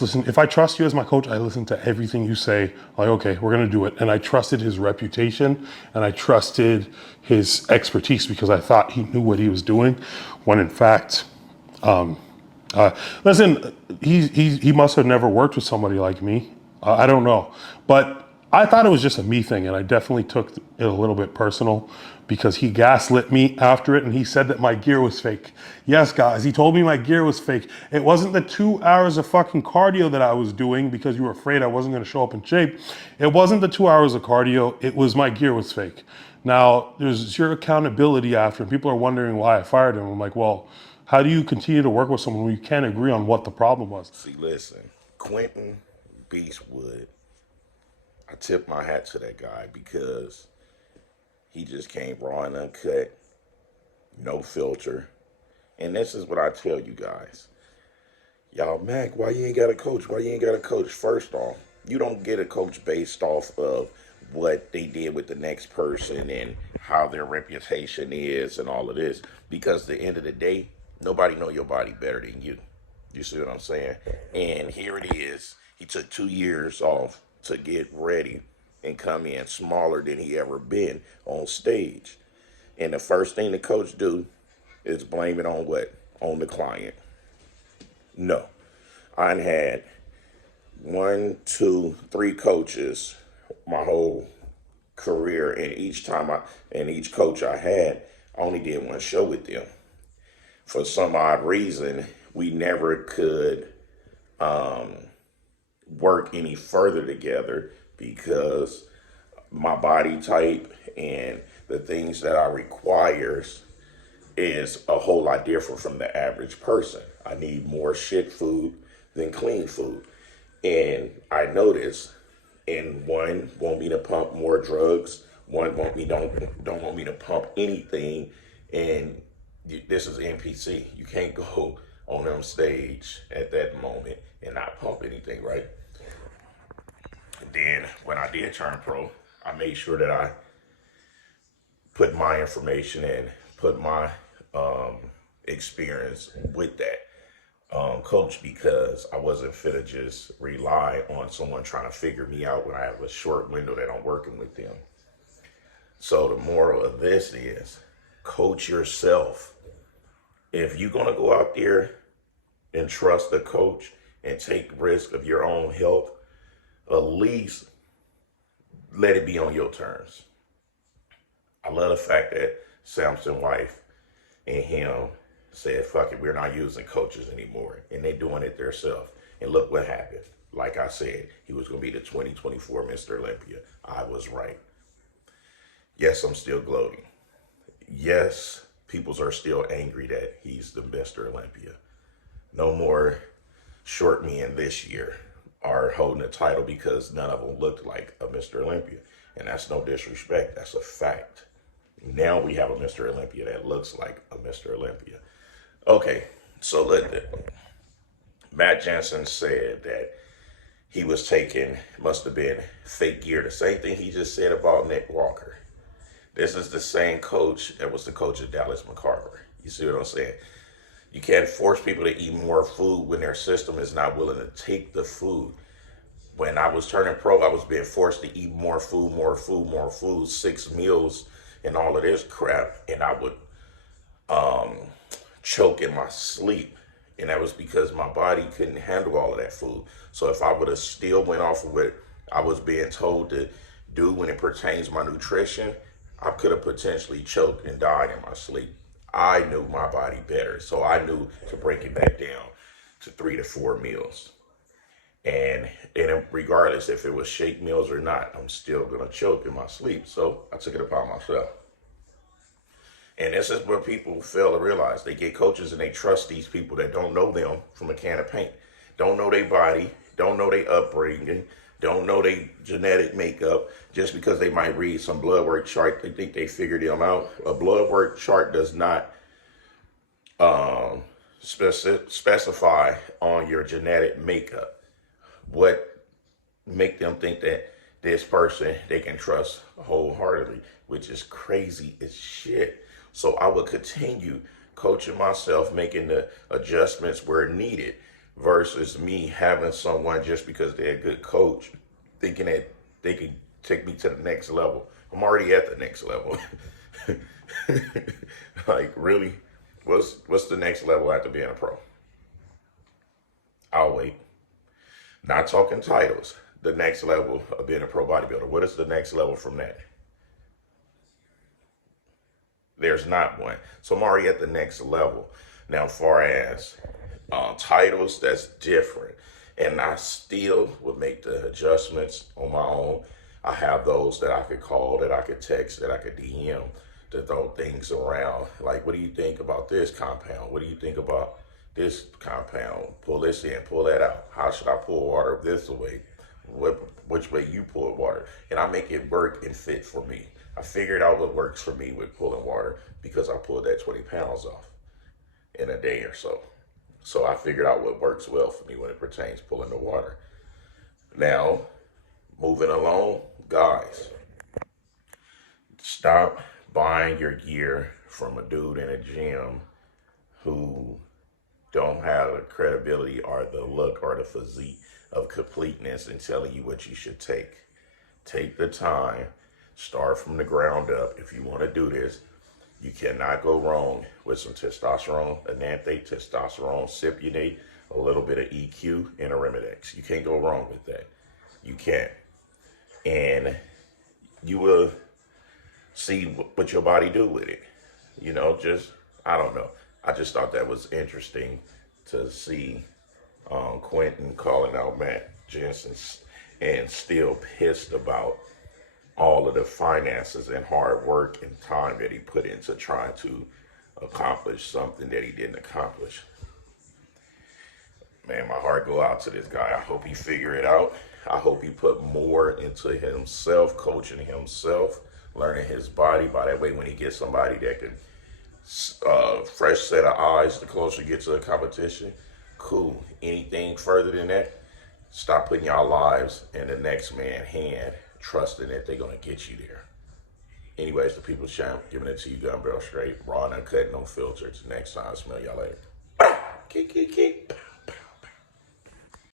Listen, if I trust you as my coach, I listen to everything you say. Like, okay, we're going to do it. And I trusted his reputation and I trusted his expertise because I thought he knew what he was doing. When in fact, uh, listen, he must have never worked with somebody like me. I don't know. But I thought it was just a me thing. And I definitely took it a little bit personal because he gaslit me after it and he said that my gear was fake. Yes, guys, he told me my gear was fake. It wasn't the 2 hours of fucking cardio that I was doing because you were afraid I wasn't going to show up in shape. It wasn't the 2 hours of cardio. It was my gear was fake. Now, there's zero accountability after, and people are wondering why I fired him. I'm like, well, how do you continue to work with someone when you can't agree on what the problem was? See, listen, Quentin Beastwood, I tip my hat to that guy because he just came raw and uncut, no filter. And this is what I tell you guys. Y'all, Mac, why you ain't got a coach? Why you ain't got a coach? First off, you don't get a coach based off of what they did with the next person and how their reputation is and all of this. Because at the end of the day, nobody know your body better than you. You see what I'm saying? And here it is. He took 2 years off to get ready and come in smaller than he ever been on stage. And the first thing the coach do is blame it on what? On the client. No. I had one, two, three coaches my whole career, and each coach I had, I only did one show with them. For some odd reason, we never could work any further together because my body type and the things that I requires is a whole lot different from the average person. I need more shit food than clean food. And I noticed, and one want me to pump more drugs, one don't want me to pump anything, and this is NPC. You can't go on them stage at that moment and not pump anything, right? And then when I did turn pro, I made sure that I put my information in, put my experience with that coach because I wasn't fit to just rely on someone trying to figure me out when I have a short window that I'm working with them. So the moral of this is coach yourself. If you're going to go out there and trust the coach and take risk of your own health, at least let it be on your terms. I love the fact that Samson's wife and him said, fuck it, we're not using coaches anymore. And they doing it themselves. And look what happened. Like I said, he was going to be the 2024 Mr. Olympia. I was right. Yes, I'm still gloating. Yes, people are still angry that he's the Mr. Olympia. No more short men this year are holding the title because none of them looked like a Mr. Olympia. And that's no disrespect. That's a fact. Now we have a Mr. Olympia that looks like a Mr. Olympia. Okay, so Matt Jensen said that he was taking, must have been fake gear. The same thing he just said about Nick Walker. This is the same coach that was the coach of Dallas McCarver. You see what I'm saying? You can't force people to eat more food when their system is not willing to take the food. When I was turning pro, I was being forced to eat more food, more food, more food, 6 meals and all of this crap. And I would choke in my sleep. And that was because my body couldn't handle all of that food. So if I would have still went off of what I was being told to do when it pertains to my nutrition, I could have potentially choked and died in my sleep. I knew my body better. So I knew to break it back down to 3 to 4 meals. And regardless if it was shake meals or not, I'm still going to choke in my sleep. So I took it upon myself. And this is what people fail to realize. They get coaches and they trust these people that don't know them from a can of paint. Don't know their body, don't know their upbringing, don't know their genetic makeup. Just because they might read some blood work chart, they think they figured them out. A blood work chart does not specify on your genetic makeup what make them think that this person they can trust wholeheartedly, which is crazy as shit. So I will continue coaching myself, making the adjustments where needed. versus me having someone just because they're a good coach thinking that they can take me to the next level. I'm already at the next level. Like, really? What's the next level after being a pro? I'll wait. Not talking titles. The next level of being a pro bodybuilder. What is the next level from that? There's not one. So I'm already at the next level. Now, as far as titles, that's different. And I still would make the adjustments on my own. I have those that I could call, that I could text, that I could DM to throw things around. Like, what do you think about this compound? What do you think about this compound? Pull this in, pull that out. How should I pull water this way? Which way you pull water? And I make it work and fit for me. I figured out what works for me with pulling water because I pulled that 20 pounds off in a day or so. So I figured out what works well for me when it pertains to pulling the water. Now, moving along, guys, stop buying your gear from a dude in a gym who don't have the credibility or the look or the physique of completeness and telling you what you should take. Take the time, start from the ground up. If you want to do this, you cannot go wrong with some testosterone, enanthate, testosterone, cypionate, a little bit of EQ, and Arimidex. You can't go wrong with that. You can't. And you will see what your body do with it. You know, just, I don't know. I just thought that was interesting to see Quentin calling out Matt Jensen and still pissed about all of the finances and hard work and time that he put into trying to accomplish something that he didn't accomplish. Man, my heart go out to this guy. I hope he figure it out. I hope he put more into himself, coaching himself, learning his body. By that way, when he gets somebody that can fresh set of eyes, the closer you get to the competition, cool. Anything further than that, stop putting y'all lives in the next man's hand, trusting that they're going to get you there. Anyways, the People's Champ, giving it to you, gun barrel straight, raw and uncut, no filters. Next time, smell y'all later. Keep.